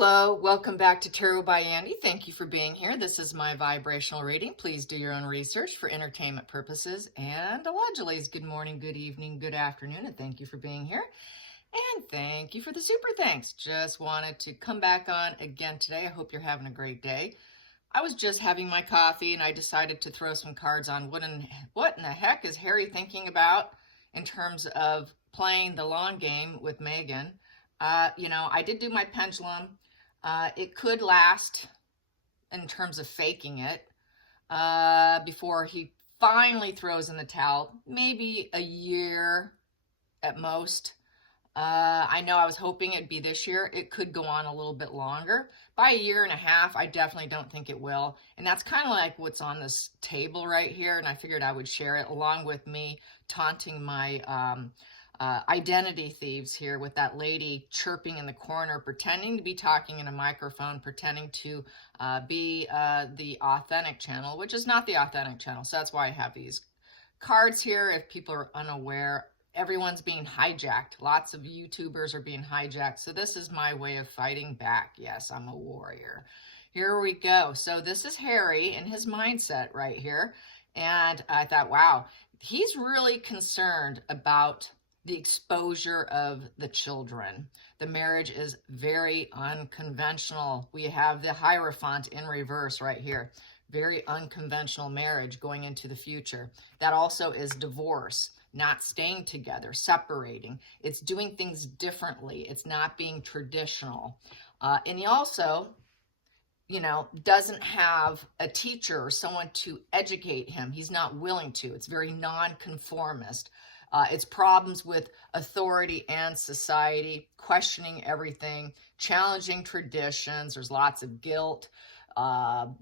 Hello, welcome back to Tarot by Andy. Thank you for being here. This is my vibrational reading. Please do your own research for entertainment purposes. And allegedly, good morning, good evening, good afternoon, and thank you for being here. And thank you for the super thanks. Just wanted to come back on again today. I hope you're having a great day. I was just having my coffee and I decided to throw some cards on what in the heck is Harry thinking about in terms of playing the long game with Meghan. I did do my pendulum. It could last in terms of faking it before he finally throws in the towel. Maybe a year at most. I know I was hoping it'd be this year. It could go on a little bit longer. By a year and a half, I definitely don't think it will. And that's kind of like what's on this table right here. And I figured I would share it along with me taunting my identity thieves here with that lady chirping in the corner, pretending to be talking in a microphone, pretending to be the authentic channel, which is not the authentic channel. So that's why I have these cards here. If people are unaware, everyone's being hijacked. Lots of YouTubers are being hijacked. So this is my way of fighting back. Yes, I'm a warrior. Here we go. So this is Harry and his mindset right here. And I thought, wow, he's really concerned about the exposure of the children. The marriage is very unconventional. We have the Hierophant in reverse right here. Very unconventional marriage going into the future. That also is divorce, not staying together, separating. It's doing things differently. It's not being traditional. And he also, doesn't have a teacher or someone to educate him. He's not willing to. It's very nonconformist. It's problems with authority and society, questioning everything, challenging traditions. There's lots of guilt.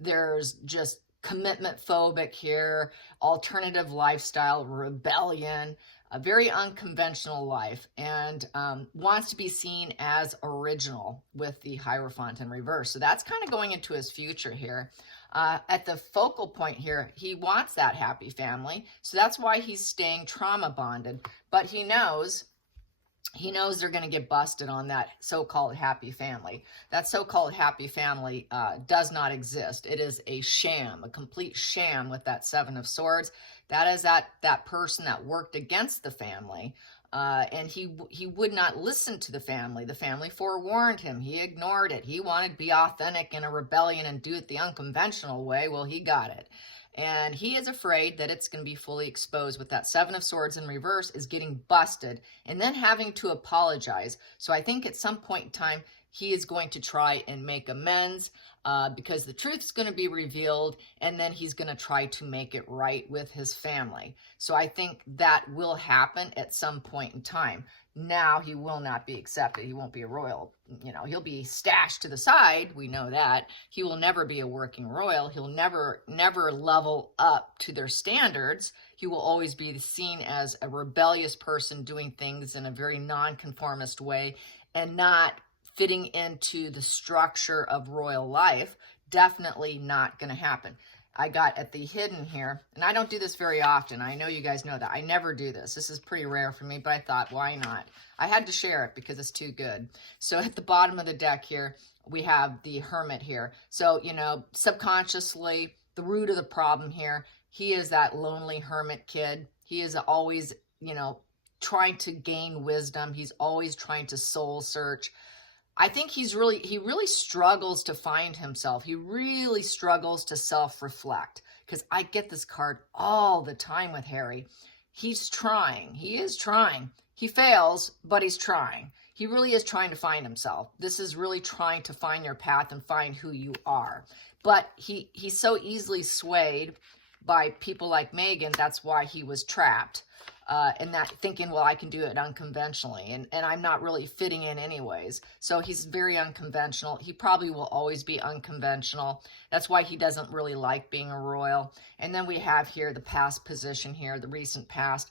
There's just commitment phobic here, alternative lifestyle, rebellion, a very unconventional life, and wants to be seen as original with the Hierophant in reverse. So that's kind of going into his future here. At the focal point here, he wants that happy family. So that's why he's staying trauma bonded. But he knows they're going to get busted on that so-called happy family. That so-called happy family does not exist. It is a sham, a complete sham with that Seven of Swords. That is that person that worked against the family. And he would not listen to the family. The family forewarned him. He ignored it. He wanted to be authentic in a rebellion and do it the unconventional way. Well, he got it. And he is afraid that it's going to be fully exposed with that Seven of Swords in reverse is getting busted and then having to apologize. So I think at some point in time, he is going to try and make amends because the truth is going to be revealed, and then he's going to try to make it right with his family. So I think that will happen at some point in time. Now he will not be accepted. He won't be a royal. He'll be stashed to the side. We know that. He will never be a working royal. He'll never level up to their standards. He will always be seen as a rebellious person doing things in a very nonconformist way and not fitting into the structure of royal life. Definitely not going to happen. I got at the hidden here, and I don't do this very often. I know you guys know that. I never do this. This is pretty rare for me, but I thought, why not? I had to share it because it's too good. So at the bottom of the deck here, we have the Hermit here. So, subconsciously, the root of the problem here, he is that lonely hermit kid. He is always, trying to gain wisdom. He's always trying to soul search. I think he really struggles to find himself. He really struggles to self-reflect, because I get this card all the time with Harry. He's trying. He is trying. He fails, but he's trying. He really is trying to find himself. This is really trying to find your path and find who you are. But he's so easily swayed by people like Meghan. That's why he was trapped. And that thinking, well, I can do it unconventionally, and I'm not really fitting in anyways. So he's very unconventional. He probably will always be unconventional. That's why he doesn't really like being a royal. And then we have here the past position here, the recent past,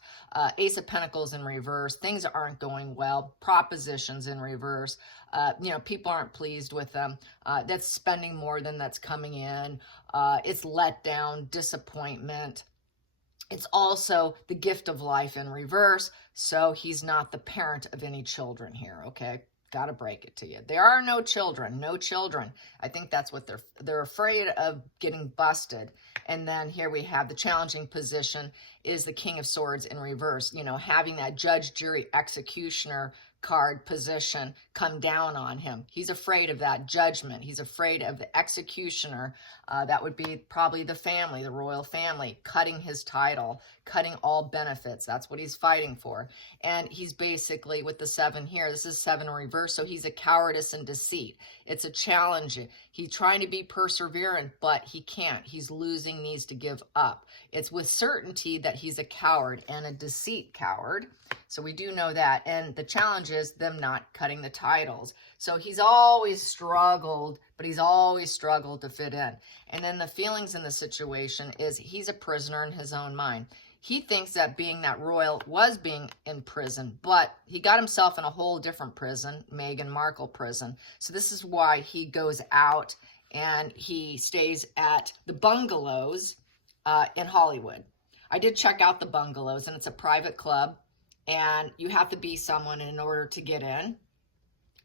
Ace of Pentacles in reverse. Things aren't going well. Propositions in reverse. People aren't pleased with them. That's spending more than that's coming in. It's let down, disappointment. It's also the gift of life in reverse, so he's not the parent of any children here, okay? Got to break it to you. There are no children, no children. I think that's what they're afraid of, getting busted. And then here we have the challenging position is the King of Swords in reverse, you know, having that judge, jury, executioner card position come down on him. He's afraid of that judgment. He's afraid of the executioner. That would be probably the family, the royal family, cutting his title, cutting all benefits. That's what he's fighting for. And he's basically, with the 7 here, this is 7 in reverse, so he's a cowardice and deceit. It's a challenge. He's trying to be perseverant, but he can't. He's losing, needs to give up. It's with certainty that he's a coward and a deceit coward. So we do know that. And the challenge is them not cutting the titles. So he's always struggled, but he's always struggled to fit in. And then the feelings in the situation is he's a prisoner in his own mind. He thinks that being that royal was being in prison, but he got himself in a whole different prison, Meghan Markle prison. So this is why he goes out and he stays at the bungalows in Hollywood. I did check out the bungalows, and it's a private club, and you have to be someone in order to get in,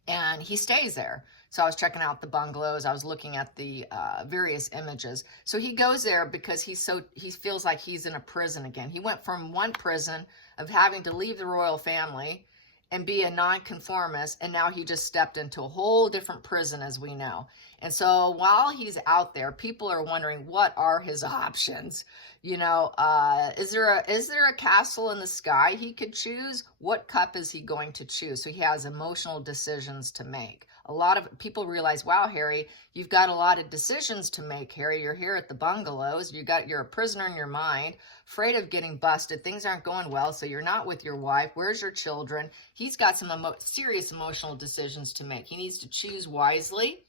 and he stays there. So I was checking out the bungalows. I was looking at the various images. So he goes there because he feels like he's in a prison again. He went from one prison of having to leave the royal family and be a nonconformist, and now he just stepped into a whole different prison, as we know. And so while he's out there, people are wondering, what are his options? You know, is there a castle in the sky he could choose? What cup is he going to choose? So he has emotional decisions to make. A lot of people realize, wow, Harry, you've got a lot of decisions to make, Harry. You're here at the bungalows. You're a prisoner in your mind, afraid of getting busted. Things aren't going well, so you're not with your wife. Where's your children? He's got some serious emotional decisions to make. He needs to choose wisely,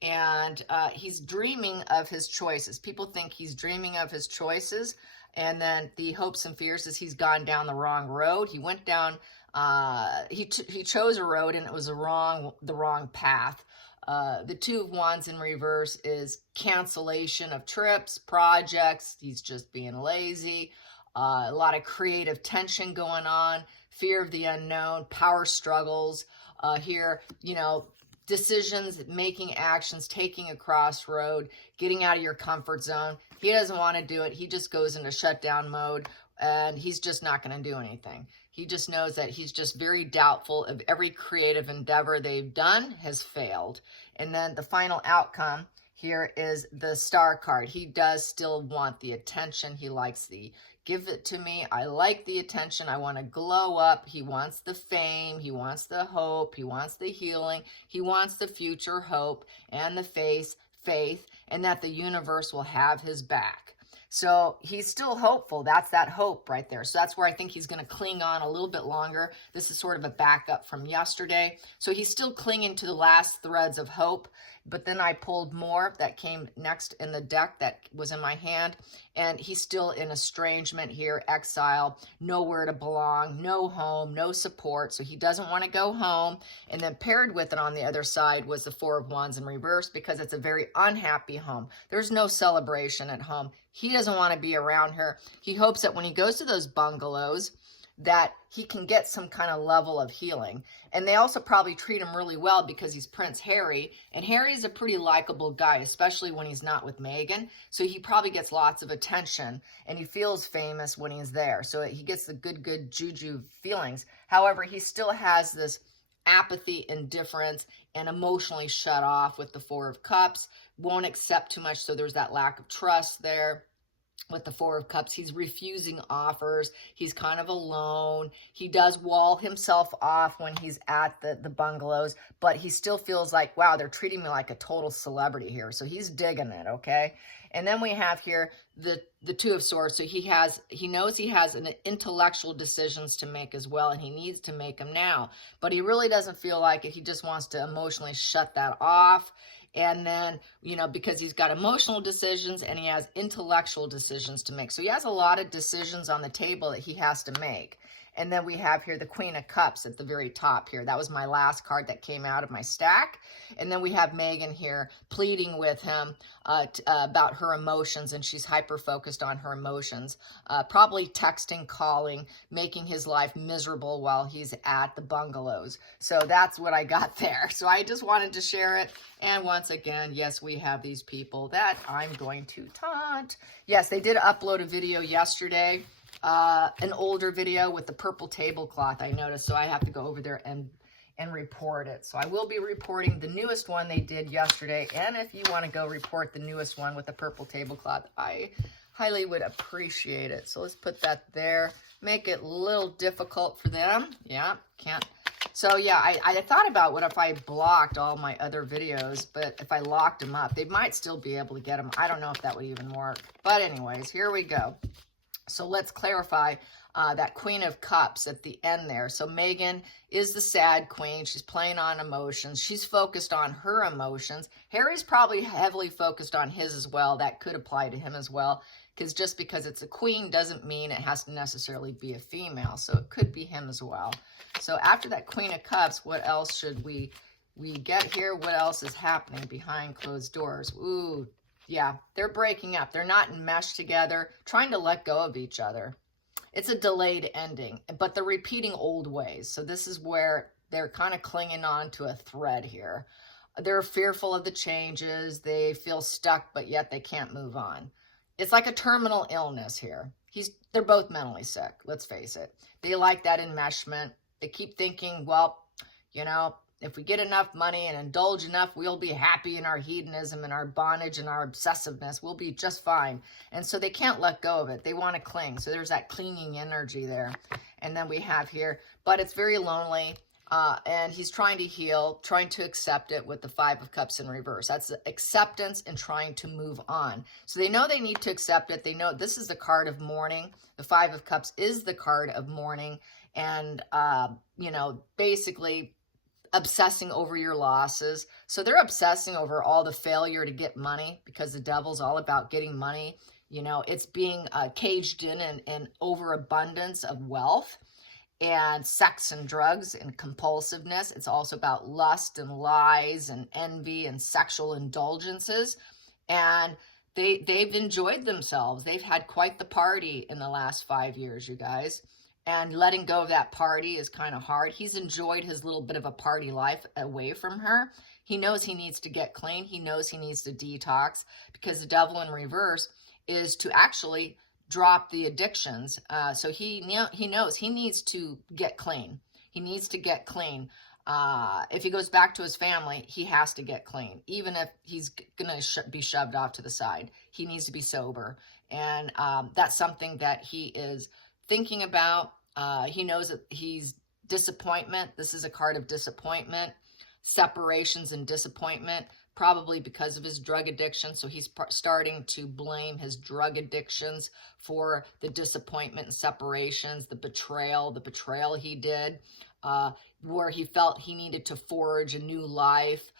and he's dreaming of his choices. People think he's dreaming of his choices, and then the hopes and fears is he's gone down the wrong road. He went down he chose a road, and it was the wrong path. The 2 of Wands in reverse is cancellation of trips, projects. He's just being lazy. A lot of creative tension going on, fear of the unknown, power struggles here, you know, decisions, making actions, taking a crossroad, getting out of your comfort zone. He doesn't want to do it. He just goes into shutdown mode, and he's just not going to do anything. He just knows that he's just very doubtful of every creative endeavor they've done has failed. And then the final outcome here is the Star card. He does still want the attention. He likes the give it to me. I like the attention. I want to glow up. He wants the fame. He wants the hope. He wants the healing. He wants the future hope and the faith, and that the universe will have his back. So he's still hopeful. That's that hope right there. So that's where I think he's going to cling on a little bit longer. This is sort of a backup from yesterday. So he's still clinging to the last threads of hope. But then I pulled more that came next in the deck that was in my hand. And he's still in estrangement here, exile, nowhere to belong, no home, no support. So he doesn't want to go home. And then paired with it on the other side was the 4 of Wands in reverse, because it's a very unhappy home. There's no celebration at home. He doesn't want to be around her. He hopes that when he goes to those bungalows, that he can get some kind of level of healing. And they also probably treat him really well because he's Prince Harry, and Harry's a pretty likable guy, especially when he's not with Meghan. So he probably gets lots of attention, and he feels famous when he's there. So he gets the good juju feelings. However, he still has this apathy, indifference, and emotionally shut off with the 4 of Cups. Won't accept too much, so there's that lack of trust there. With the 4 of Cups, he's refusing offers. He's kind of alone. He does wall himself off when he's at the bungalows, but he still feels like, wow, they're treating me like a total celebrity here. So he's digging it, okay? And then we have here the 2 of Swords. So he knows he has an intellectual decisions to make as well, and he needs to make them now. But he really doesn't feel like it. He just wants to emotionally shut that off. And then, you know, because he's got emotional decisions and he has intellectual decisions to make. So he has a lot of decisions on the table that he has to make. And then we have here the Queen of Cups at the very top here. That was my last card that came out of my stack. And then we have Megan here pleading with him about her emotions, and she's hyper-focused on her emotions. Probably texting, calling, making his life miserable while he's at the bungalows. So that's what I got there. So I just wanted to share it. And once again, yes, we have these people that I'm going to taunt. Yes, they did upload a video yesterday. An older video with the purple tablecloth, I noticed, so I have to go over there and report it. So I will be reporting the newest one they did yesterday, and if you want to go report the newest one with the purple tablecloth, I highly would appreciate it. So let's put that there, make it a little difficult for them. Yeah, can't. So yeah, I thought about what if I blocked all my other videos, but if I locked them up, they might still be able to get them. I don't know if that would even work. But anyways, here we go. So let's clarify that Queen of Cups at the end there. So Megan is the sad queen. She's playing on emotions. She's focused on her emotions. Harry's probably heavily focused on his as well. That could apply to him as well, because just because it's a queen doesn't mean it has to necessarily be a female. So it could be him as well. So after that Queen of Cups, what else should we get here? What else is happening behind closed doors? Ooh, yeah, they're breaking up. They're not enmeshed together, trying to let go of each other. It's a delayed ending, but they're repeating old ways. So this is where they're kind of clinging on to a thread here. They're fearful of the changes. They feel stuck, but yet they can't move on. It's like a terminal illness here. They're both mentally sick, let's face it. They like that enmeshment. They keep thinking, well, you know, if we get enough money and indulge enough, we'll be happy in our hedonism and our bondage and our obsessiveness. We'll be just fine. And so they can't let go of it. They want to cling. So there's that clinging energy there. And then we have here, but it's very lonely. And he's trying to heal, trying to accept it with the Five of Cups in reverse. That's acceptance and trying to move on. So they know they need to accept it. They know this is the card of mourning. The Five of Cups is the card of mourning. And, you know, basically obsessing over your losses. So they're obsessing over all the failure to get money, because the devil's all about getting money. You know, it's being caged in an overabundance of wealth and sex and drugs and compulsiveness. It's also about lust and lies and envy and sexual indulgences. And they've enjoyed themselves. They've had quite the party in the last 5 years, you guys. And letting go of that party is kind of hard. He's enjoyed his little bit of a party life away from her. He knows he needs to get clean. He knows he needs to detox, because the devil in reverse is to actually drop the addictions. So he knows he needs to get clean. He needs to get clean. If he goes back to his family, he has to get clean. Even if he's going to be shoved off to the side, he needs to be sober. And that's something that he is thinking about. He knows that he's disappointment. This is a card of disappointment, separations and disappointment, probably because of his drug addiction. So he's starting to blame his drug addictions for the disappointment and separations, the betrayal he did, where he felt he needed to forge a new life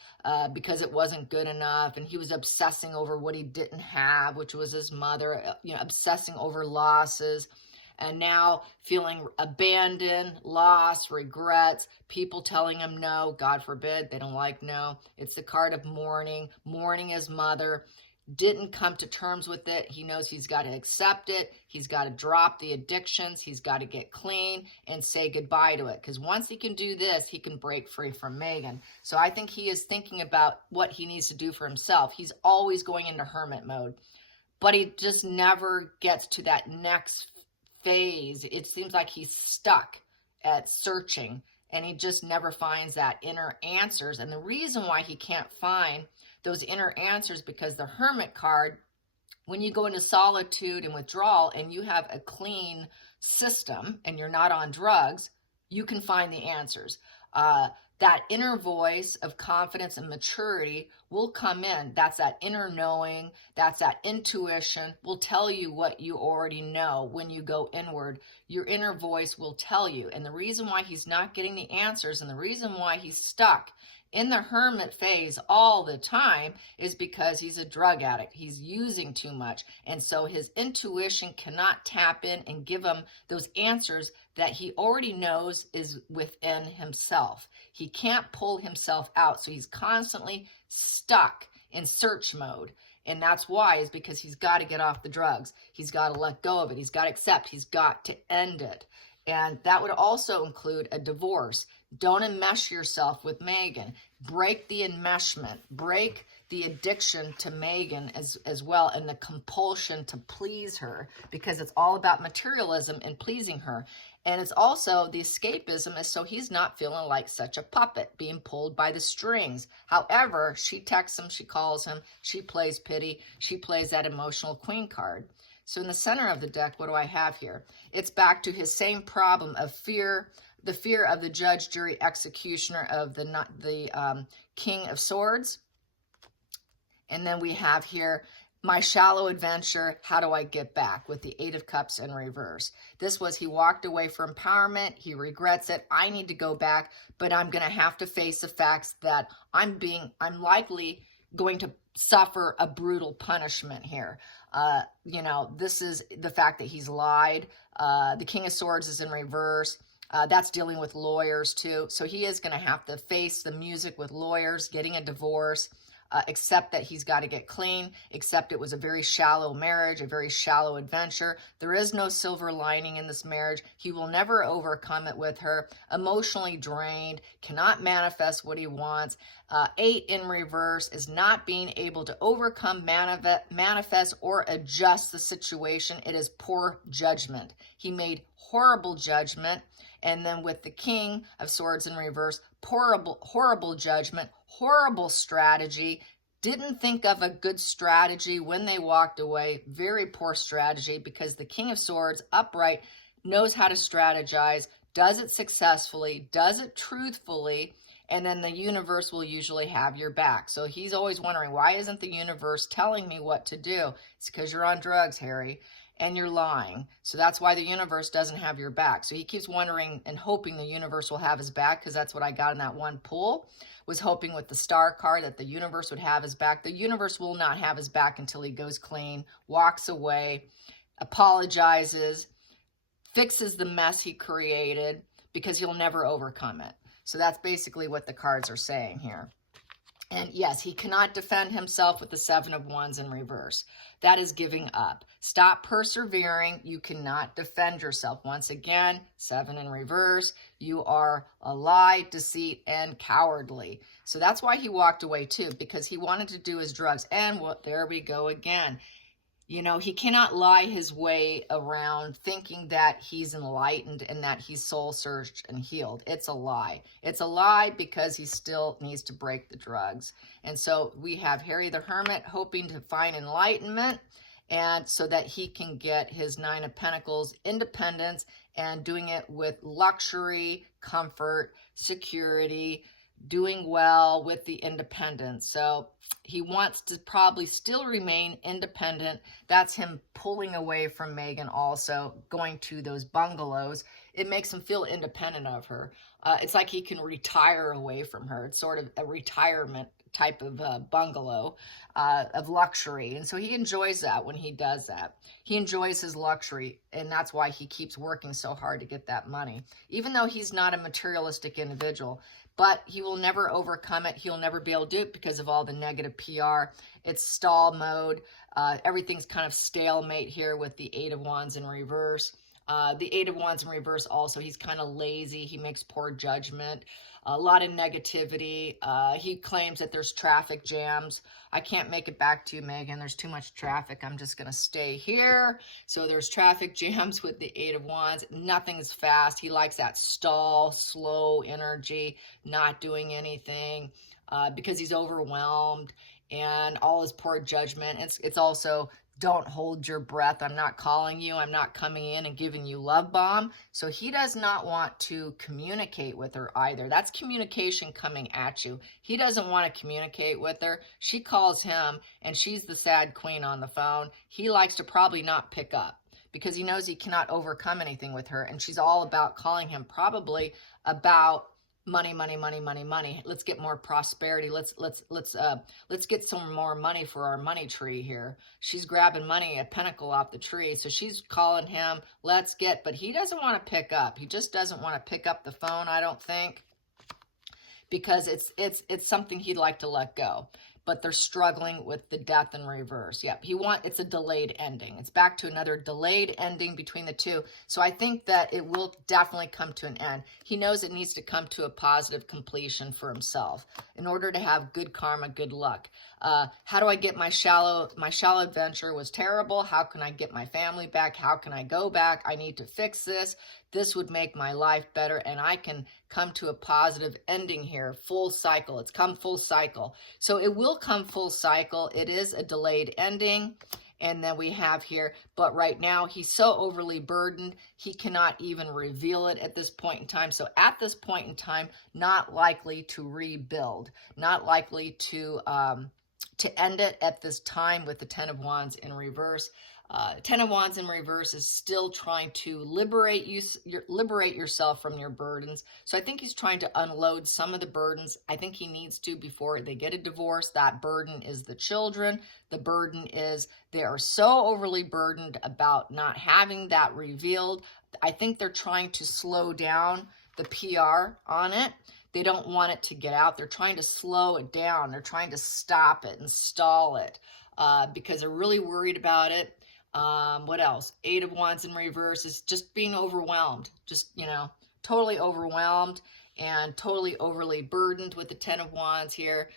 because it wasn't good enough. And he was obsessing over what he didn't have, which was his mother, you know, obsessing over losses. And now feeling abandoned, lost, regrets, people telling him no, God forbid, they don't like no. It's the card of mourning, mourning his mother, didn't come to terms with it. He knows he's got to accept it. He's got to drop the addictions. He's got to get clean and say goodbye to it. Because once he can do this, he can break free from Megan. So I think he is thinking about what he needs to do for himself. He's always going into hermit mode, but he just never gets to that next phase. It seems like he's stuck at searching, and he just never finds that inner answers. And the reason why he can't find those inner answers, because the Hermit card, when you go into solitude and withdrawal and you have a clean system and you're not on drugs, you can find the answers. That inner voice of confidence and maturity will come in. That's that inner knowing. That's that intuition will tell you what you already know when you go inward. Your inner voice will tell you. And the reason why he's not getting the answers and the reason why he's stuck in the hermit phase all the time is because he's a drug addict. He's using too much. And so his intuition cannot tap in and give him those answers that he already knows is within himself. He can't pull himself out. So he's constantly stuck in search mode. And that's why, is because he's got to get off the drugs. He's got to let go of it. He's got to accept. He's got to end it. And that would also include a divorce. Don't enmesh yourself with Megan. Break the enmeshment. Break the addiction to Megan as well, and the compulsion to please her, because it's all about materialism and pleasing her. And it's also the escapism is so he's not feeling like such a puppet being pulled by the strings. However, she texts him, she calls him, she plays pity, she plays that emotional queen card. So in the center of the deck, what do I have here? It's back to his same problem of fear, the fear of the judge, jury, executioner of the King of Swords. And then we have here, my shallow adventure, how do I get back, with the Eight of Cups in reverse. This was, he walked away for empowerment. He regrets it. I need to go back, but I'm going to have to face the facts that I'm likely going to suffer a brutal punishment here. You know, this is the fact that he's lied. The King of Swords is in reverse. That's dealing with lawyers too. So he is going to have to face the music with lawyers, getting a divorce, accept that he's got to get clean, accept it was a very shallow marriage, a very shallow adventure. There is no silver lining in this marriage. He will never overcome it with her. Emotionally drained, cannot manifest what he wants. 8 in reverse is not being able to overcome, manifest, or adjust the situation. It is poor judgment. He made horrible judgment. And then with the King of Swords in reverse, horrible judgment, horrible strategy. Didn't think of a good strategy when they walked away. Very poor strategy, because the King of Swords upright knows how to strategize, does it successfully, does it truthfully, and then the universe will usually have your back. So he's always wondering, why isn't the universe telling me what to do? It's because you're on drugs, Harry, and you're lying. So that's why the universe doesn't have your back. So he keeps wondering and hoping the universe will have his back, because that's what I got in that one pull, was hoping with the Star card that the universe would have his back. The universe will not have his back until he goes clean, walks away, apologizes, fixes the mess he created, because he'll never overcome it. So that's basically what the cards are saying here. And yes, he cannot defend himself with the 7 of Wands in reverse. That is giving up. Stop persevering. You cannot defend yourself. Once again, 7 in reverse. You are a lie, deceit, and cowardly. So that's why he walked away too, because he wanted to do his drugs. And there we go again. You know, he cannot lie his way around thinking that he's enlightened and that he's soul searched and healed. It's a lie. It's a lie, because he still needs to break the drugs. And so we have Harry the Hermit hoping to find enlightenment, and so that he can get his 9 of Pentacles, independence, and doing it with luxury, comfort, security, doing well with the independence. So he wants to probably still remain independent. That's him pulling away from Megan, also going to those bungalows. It makes him feel independent of her. It's like he can retire away from her. It's sort of a retirement type of bungalow of luxury. And so he enjoys that when he does that. He enjoys his luxury, and that's why he keeps working so hard to get that money, even though he's not a materialistic individual. But he will never overcome it. He'll never be able to do it because of all the negative PR. It's stall mode. Everything's kind of stalemate here with the 8 of Wands in reverse. The 8 of Wands in reverse also, he's kind of lazy. He makes poor judgment. A lot of negativity. He claims that there's traffic jams. I can't make it back to you, Megan. There's too much traffic. I'm just going to stay here. So there's traffic jams with the 8 of Wands. Nothing's fast. He likes that stall, slow energy, not doing anything because he's overwhelmed, and all his poor judgment. It's also, don't hold your breath. I'm not calling you. I'm not coming in and giving you love bomb. So he does not want to communicate with her either. That's communication coming at you. He doesn't want to communicate with her. She calls him, and she's the sad queen on the phone. He likes to probably not pick up, because he knows he cannot overcome anything with her. And she's all about calling him, probably about money, money, money, money, money. Let's get more prosperity. Let's get some more money for our money tree here. She's grabbing money, a pentacle off the tree. So she's calling him, let's get, but he doesn't want to pick up. He just doesn't want to pick up the phone, I don't think, because it's something he'd like to let go. But they're struggling with the death in reverse. Yep, it's a delayed ending. It's back to another delayed ending between the two. So I think that it will definitely come to an end. He knows it needs to come to a positive completion for himself in order to have good karma, good luck. How do I get my shallow adventure was terrible. How can I get my family back? How can I go back? I need to fix this. This would make my life better, and I can come to a positive ending here. Full cycle. It's come full cycle. So it will come full cycle. It is a delayed ending. And then we have here, but right now he's so overly burdened, he cannot even reveal it at this point in time. So at this point in time, not likely to rebuild, not likely to end it at this time with the Ten of Wands in reverse. Ten of Wands in reverse is still trying to liberate yourself from your burdens. So I think he's trying to unload some of the burdens. I think he needs to before they get a divorce. That burden is the children. The burden is they are so overly burdened about not having that revealed. I think they're trying to slow down the PR on it. They don't want it to get out. They're trying to slow it down. They're trying to stop it and stall it because they're really worried about it. What else? Eight of Wands in reverse is just being overwhelmed, just, totally overwhelmed and totally overly burdened with the Ten of Wands here.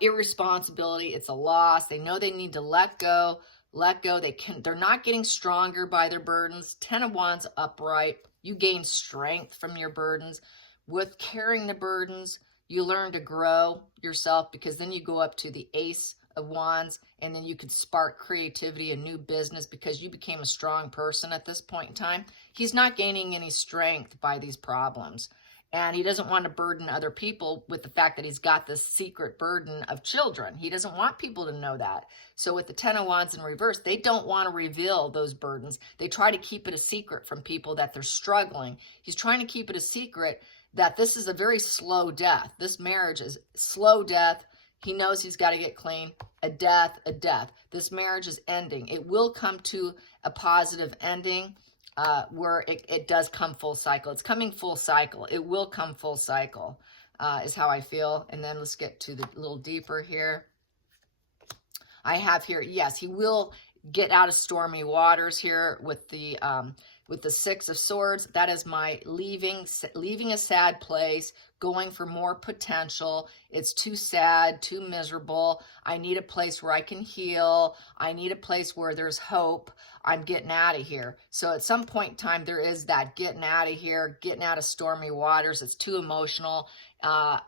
Irresponsibility, it's a loss. They know they need to let go. They're not getting stronger by their burdens. Ten of Wands upright. You gain strength from your burdens. With carrying the burdens, you learn to grow yourself because then you go up to the Ace of Wands, and then you could spark creativity and new business because you became a strong person at this point in time. He's not gaining any strength by these problems, and he doesn't want to burden other people with the fact that he's got this secret burden of children. He doesn't want people to know that. So with the Ten of Wands in reverse, they don't want to reveal those burdens. They try to keep it a secret from people that they're struggling. He's trying to keep it a secret that this is a very slow death. This marriage is slow death. He knows he's got to get clean. A death. This marriage is ending. It will come to a positive ending where it does come full cycle. It's coming full cycle. It will come full cycle is how I feel. And then let's get to the little deeper here. I have here, yes, he will get out of stormy waters here with the Six of Swords. That is my leaving a sad place, going for more potential. It's too sad, too miserable. I need a place where I can heal. I need a place where there's hope. I'm getting out of here. So at some point in time, there is that getting out of here, getting out of stormy waters. It's too emotional. I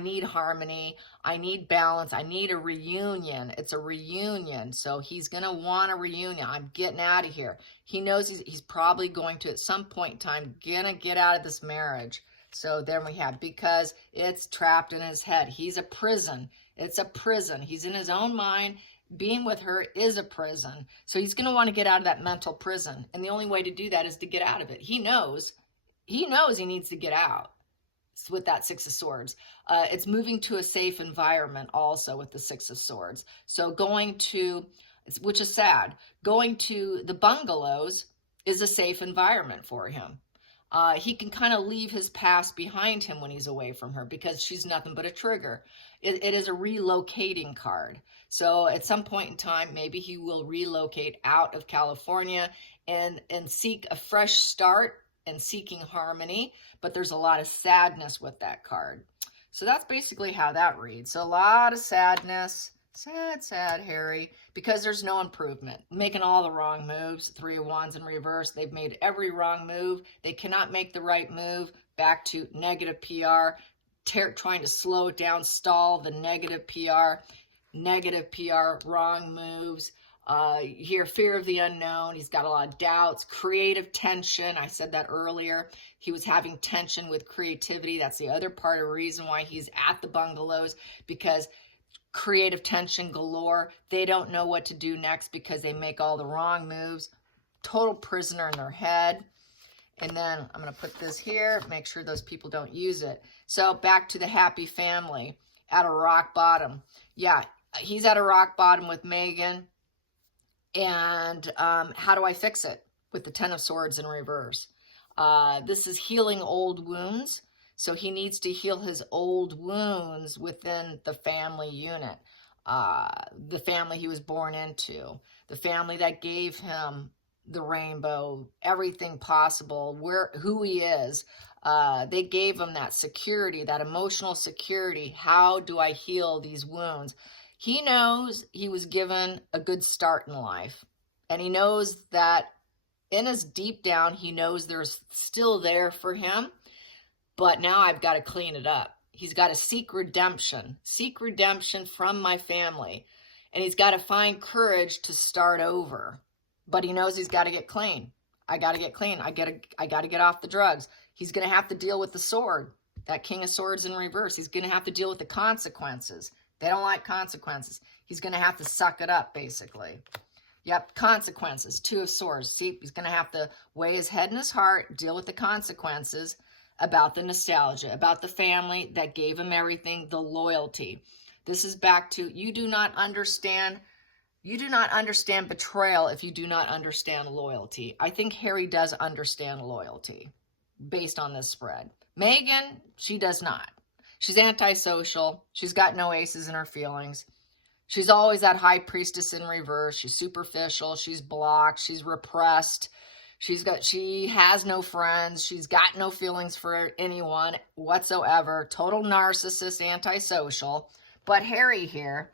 need harmony. I need balance. I need a reunion. It's a reunion. So he's going to want a reunion. I'm getting out of here. He knows he's probably going to, at some point in time, gonna get out of this marriage. So then we have, because it's trapped in his head. He's a prison. It's a prison. He's in his own mind. Being with her is a prison. So he's going to want to get out of that mental prison. And the only way to do that is to get out of it. He knows he needs to get out with that Six of Swords. It's moving to a safe environment also with the Six of Swords. So which is sad, going to the bungalows is a safe environment for him. He can kind of leave his past behind him when he's away from her because she's nothing but a trigger. It is a relocating card. So at some point in time, maybe he will relocate out of California and seek a fresh start and seeking harmony. But there's a lot of sadness with that card. So that's basically how that reads. So a lot of sadness. Sad, Harry, because there's no improvement. Making all the wrong moves. Three of Wands in reverse. They've made every wrong move. They cannot make the right move. Back to negative PR. Trying to slow it down, stall the negative PR. Negative PR, wrong moves. Here, fear of the unknown. He's got a lot of doubts. Creative tension. I said that earlier. He was having tension with creativity. That's the other part of the reason why he's at the bungalows, because creative tension galore. They don't know what to do next because they make all the wrong moves. Total prisoner in their head. And then I'm going to put this here, make sure those people don't use it. So back to the happy family at a rock bottom. Yeah, he's at a rock bottom with Megan. And how do I fix it? With the Ten of Swords in reverse. This is healing old wounds. So he needs to heal his old wounds within the family unit. The family he was born into. The family that gave him the rainbow, everything possible, who he is. They gave him that security, that emotional security. How do I heal these wounds? He knows he was given a good start in life. And he knows that in his deep down, he knows there's still there for him. But now I've got to clean it up. He's got to seek redemption from my family. And he's got to find courage to start over. But he knows he's got to get clean. I got to get clean. I got to get off the drugs. He's going to have to deal with the sword, that King of Swords in reverse. He's going to have to deal with the consequences. They don't like consequences. He's going to have to suck it up, basically. Yep, consequences, Two of Swords. See, he's going to have to weigh his head and his heart, deal with the consequences about the nostalgia, about the family that gave him everything, the loyalty. This is back to, you do not understand betrayal if you do not understand loyalty. I think Harry does understand loyalty based on this spread. Megan, she does not. She's antisocial. She's got no aces in her feelings. She's always that high priestess in reverse. She's superficial. She's blocked. She's repressed. She has no friends. She's got no feelings for anyone whatsoever. Total narcissist, antisocial. But Harry here,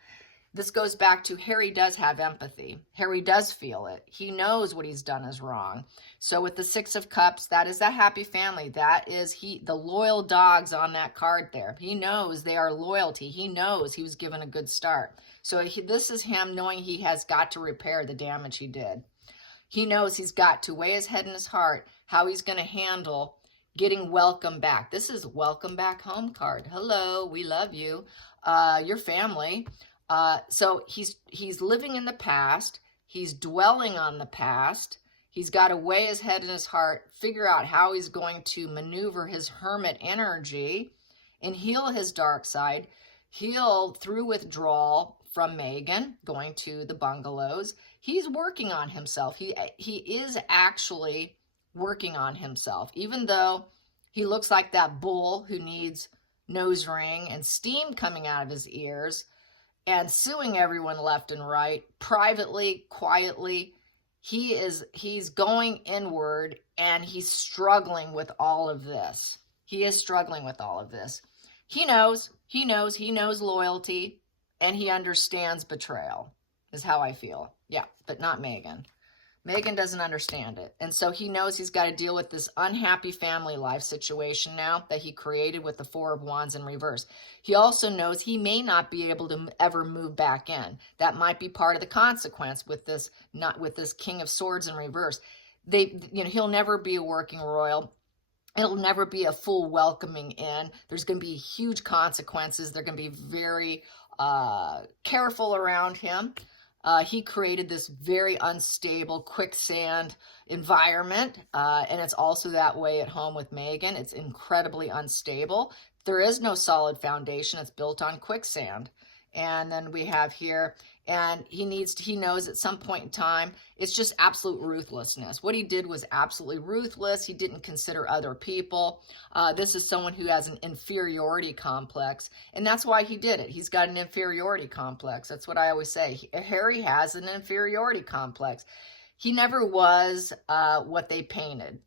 this goes back to Harry does have empathy. Harry does feel it. He knows what he's done is wrong. So with the Six of Cups, that is that happy family. That is the loyal dogs on that card there. He knows they are loyalty. He knows he was given a good start. So this is him knowing he has got to repair the damage he did. He knows he's got to weigh his head and his heart, how he's going to handle getting welcome back. This is welcome back home card. Hello, we love you, your family. So he's living in the past. He's dwelling on the past. He's got to weigh his head and his heart, figure out how he's going to maneuver his hermit energy and heal his dark side, heal through withdrawal from Megan, going to the bungalows. He's working on himself. He is actually working on himself, even though he looks like that bull who needs nose ring and steam coming out of his ears and suing everyone left and right, privately, quietly. He's going inward and he's struggling with all of this. He is struggling with all of this. He knows loyalty, and he understands betrayal, is how I feel. Yeah, but not Megan. Megan doesn't understand it. And so he knows he's got to deal with this unhappy family life situation now that he created with the Four of Wands in reverse. He also knows he may not be able to ever move back in. That might be part of the consequence with this, not with this King of Swords in reverse. He'll never be a working royal. It'll never be a full welcoming in. There's going to be huge consequences. They're going to be very careful around him. He created this very unstable quicksand environment, and it's also that way at home with Megan. It's incredibly unstable. There is no solid foundation. It's built on quicksand. And then we have here, and he knows at some point in time, it's just absolute ruthlessness. What he did was absolutely ruthless. He didn't consider other people. This is someone who has an inferiority complex, and that's why he did it. He's got an inferiority complex. That's what I always say. Harry has an inferiority complex. He never was what they painted,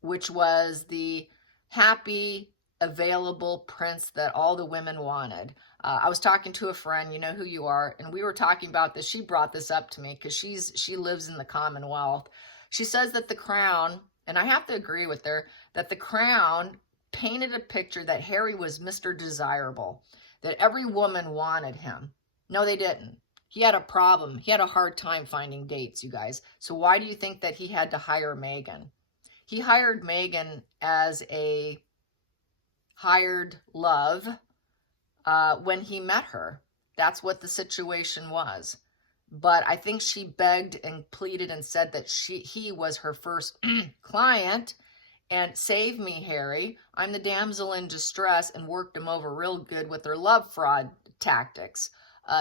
which was the happy, available prince that all the women wanted. I was talking to a friend, you know who you are, and we were talking about this. She brought this up to me because she lives in the Commonwealth. She says that the Crown, and I have to agree with her, that the Crown painted a picture that Harry was Mr. Desirable, that every woman wanted him. No, they didn't. He had a problem. He had a hard time finding dates, you guys. So why do you think that he had to hire Megan? He hired Megan as a hired love when he met her. That's what the situation was. but I think she begged and pleaded and said that he was her first client, and save me, Harry. I'm the damsel in distress, and worked him over real good with their love fraud tactics.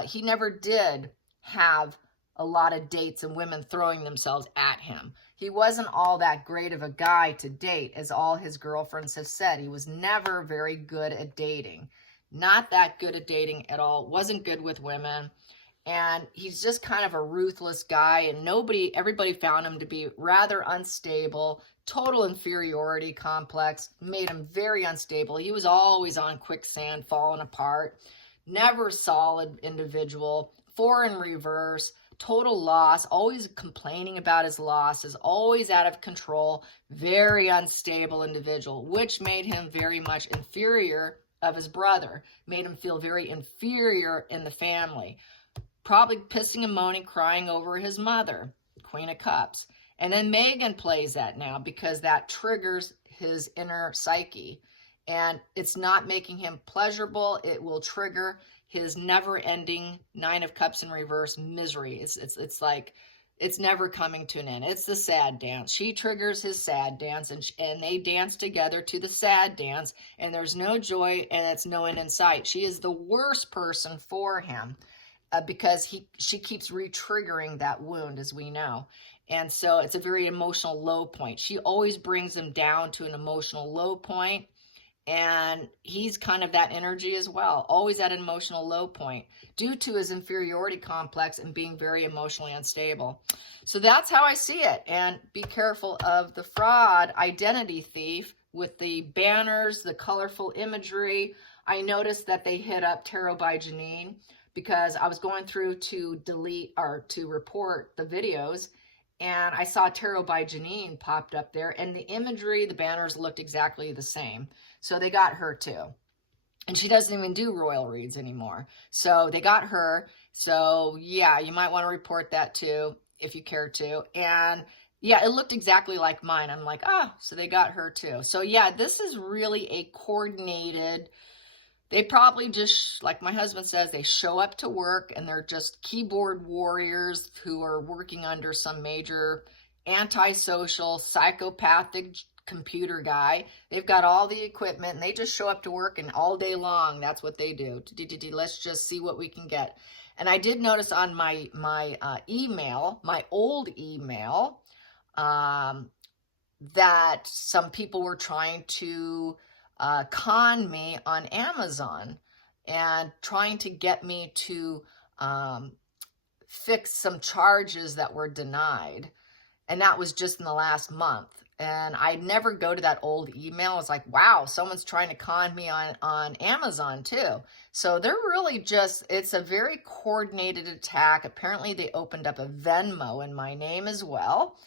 He never did have a lot of dates and women throwing themselves at him. He wasn't all that great of a guy to date, as all his girlfriends have said. He was never very good at dating. Not that good at dating at all. Wasn't good with women. And he's just kind of a ruthless guy, and everybody found him to be rather unstable, total inferiority complex, made him very unstable. He was always on quicksand, falling apart, never a solid individual, 4 in reverse, total loss, always complaining about his losses, always out of control, very unstable individual, which made him very much inferior of his brother, made him feel very inferior in the family. Probably pissing and moaning, crying over his mother, Queen of Cups. And then Megan plays that now because that triggers his inner psyche. And it's not making him pleasurable. It will trigger his never-ending 9 of Cups in reverse misery. It's like it's never coming to an end. It's the sad dance. She triggers his sad dance, and they dance together to the sad dance, and there's no joy, and it's no end in sight. She is the worst person for him. Because she keeps re-triggering that wound, as we know. And so it's a very emotional low point. She always brings him down to an emotional low point, and he's kind of that energy as well, always at an emotional low point due to his inferiority complex and being very emotionally unstable. So that's how I see it. And be careful of the fraud identity thief with the banners, the colorful imagery. I noticed that they hit up Tarot by Janine, because I was going through to delete or to report the videos, and I saw Tarot by Janine popped up there, and the imagery, the banners looked exactly the same. So they got her too. And she doesn't even do royal reads anymore. So they got her. So yeah, you might want to report that too if you care to. And yeah, it looked exactly like mine. I'm like, so they got her too. So yeah, this is really a coordinated. They probably just, like my husband says, they show up to work and they're just keyboard warriors who are working under some major antisocial, psychopathic computer guy. They've got all the equipment and they just show up to work, and all day long, that's what they do. Let's just see what we can get. And I did notice on my email, my old email, that some people were trying to con me on Amazon and trying to get me to fix some charges that were denied. And that was just in the last month. And I never go to that old email. It's like, wow, someone's trying to con me on Amazon too. So they're really just, it's a very coordinated attack. Apparently they opened up a Venmo in my name as well.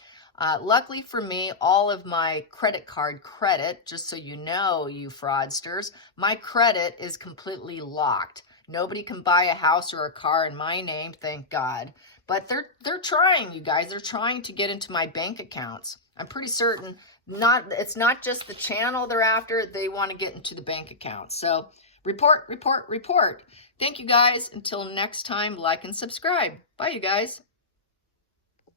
Luckily for me, all of my credit card credit, just so you know, you fraudsters, my credit is completely locked. Nobody can buy a house or a car in my name, thank God. But they're trying, you guys. They're trying to get into my bank accounts. I'm pretty certain it's not just the channel they're after. They want to get into the bank accounts. So report, report, report. Thank you guys. Until next time, like and subscribe. Bye, you guys.